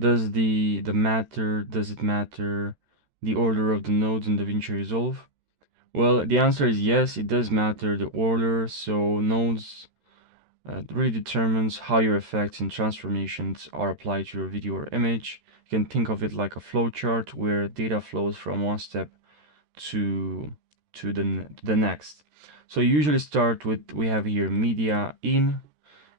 does it matter the order of the nodes in Davinci Resolve? Well, the answer is yes, it does matter the order. So nodes really determines how your effects and transformations are applied to your video or image. You can think of it like a flowchart where data flows from one step to the next. So you usually start with, we have here media in,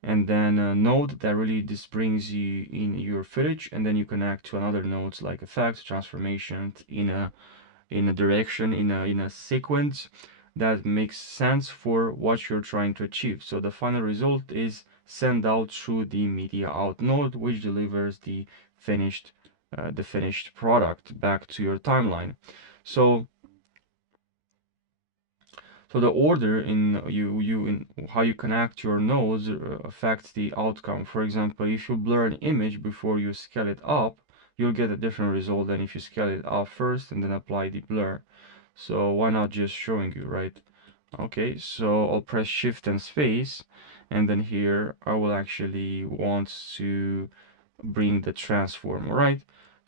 and then a node that really just brings you in your footage, and then you connect to another nodes like effects, transformation in a direction, in a sequence that makes sense for what you're trying to achieve. So the final result is sent out through the media out node, which delivers the finished product back to your timeline. So so the order in how you connect your nodes affects the outcome. For example, if you blur an image before you scale it up, you'll get a different result than if you scale it up first and then apply the blur. So why not just showing you, right? Okay, so I'll press Shift and Space, and then here I will actually want to bring the transform, right?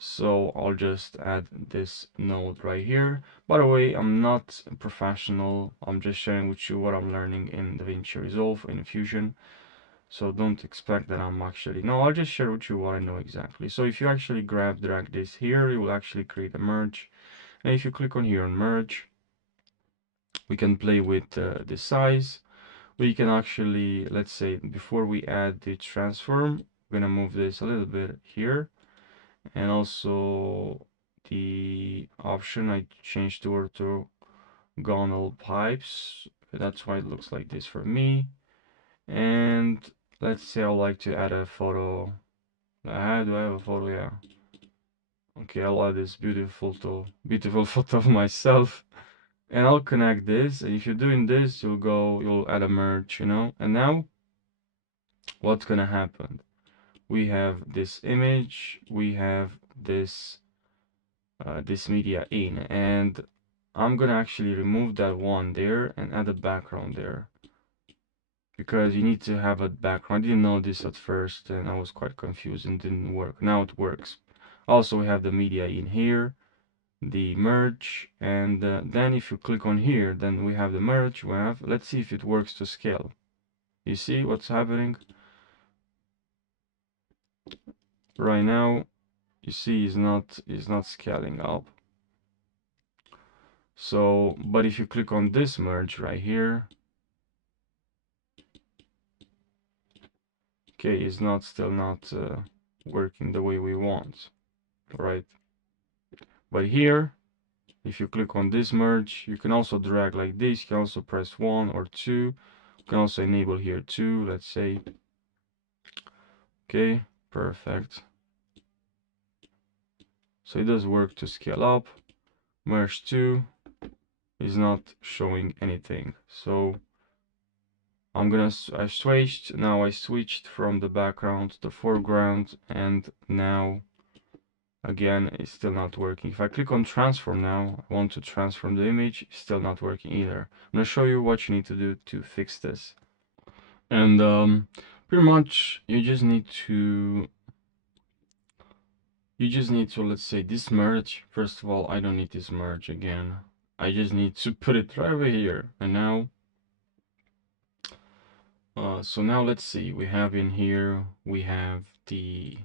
So I'll just add this node right here. By the way, I'm not a professional. I'm just sharing with you what I'm learning in DaVinci Resolve in Fusion. So don't expect that I'm actually, no, I'll just share with you what I know exactly. So if you actually drag this here, it will actually create a merge. And if you click on here on merge, we can play with the size. We can actually, let's say, before we add the transform, we're gonna move this a little bit here. And also the option, I changed to orthogonal pipes. That's why it looks like this for me. And let's say I'd like to add a photo. Do I have a photo? Yeah. Okay, I'll add this beautiful photo of myself. And I'll connect this. And if you're doing this, you'll add a merge, you know. And now what's gonna happen? We have this image, we have this media in, and I'm gonna actually remove that one there and add a background there, because you need to have a background. I didn't know this at first and I was quite confused and didn't work. Now it works. Also, we have the media in here, the merge, and then if you click on here, then we have the merge. Let's see if it works to scale. You see what's happening right now? You see is not scaling up. So, but if you click on this merge right here, okay, it's not still not working the way we want, right? But here, if you click on this merge, you can also drag like this. You can also press 1 or 2. You can also enable here 2, let's say. Okay, perfect. So it does work to scale up. Merge 2 is not showing anything. So I switched from the background to the foreground, and now again, it's still not working. If I click on transform now, I want to transform the image, it's still not working either. I'm gonna show you what you need to do to fix this. And pretty much you just need to, let's say, this merge. First of all, I don't need this merge again. I just need to put it right over here. And now, so now let's see, we have in here, we have the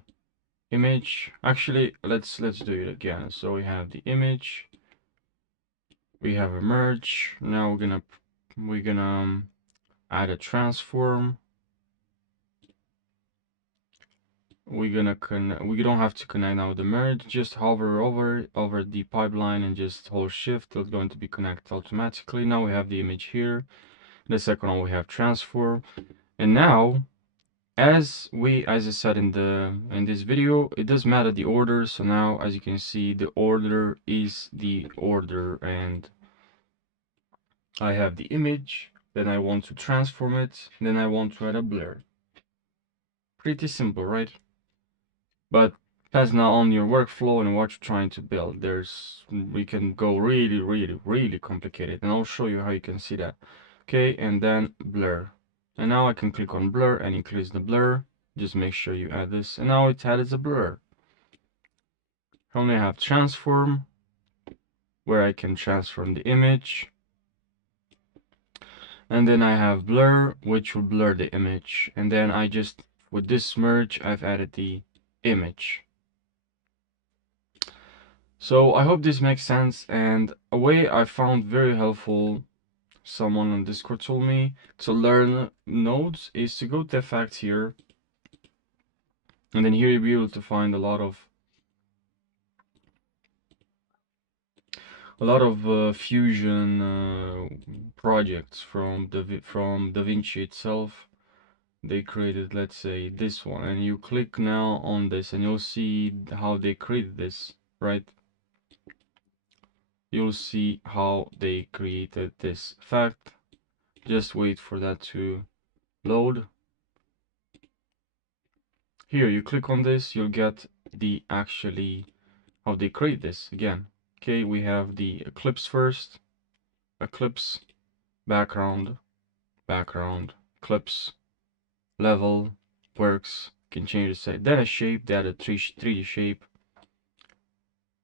image. Actually, let's do it again. So we have the image, we have a merge. Now we're gonna add a transform. We don't have to connect now with the merge. Just hover over the pipeline and just hold shift. It's going to be connected automatically. Now we have the image here. The second one we have transform. And now, as I said in this video, it does matter the order. So now, as you can see, the order is the order, and I have the image, then I want to transform it, then I want to add a blur. Pretty simple, right? But that's not on your workflow and what you're trying to build. We can go really complicated, and I'll show you how you can see that. Okay, and then blur. And now I can click on blur and increase the blur. Just make sure you add this, and now it added a blur. Only have transform, where I can transform the image. And then I have blur, which will blur the image. And then I just, with this merge, I've added the image. So I hope this makes sense. And a way I found very helpful, someone on Discord told me, to learn nodes is to go to effects here. And then here you'll be able to find a lot of Fusion projects from Davinci itself. They created, let's say, this one, and you click now on this and you'll see how they created this, right? You'll see how they created this fact. Just wait for that to load. Here you click on this, you'll get the actually how they create this again. Okay, we have the eclipse first, eclipse, background, background, eclipse, level, works, can change the state. Then a shape, that a 3D shape,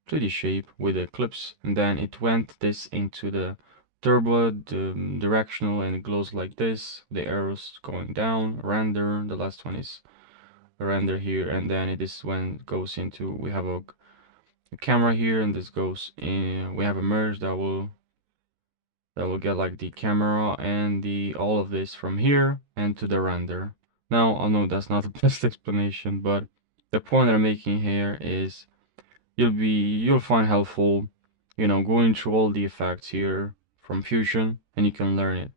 3D shape with eclipse, and then it went this into the turbo directional, and it goes like this, the arrows going down, render, the last one is render here, and then it is when it goes into, we have a camera here, and this goes in, we have a merge that will get like the camera and the all of this from here and to the render. Now, I know that's not the best explanation, but the point that I'm making here is you'll find helpful, going through all the effects here from Fusion, and you can learn it.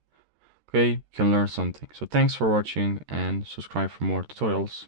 Okay, you can learn something. So thanks for watching and subscribe for more tutorials.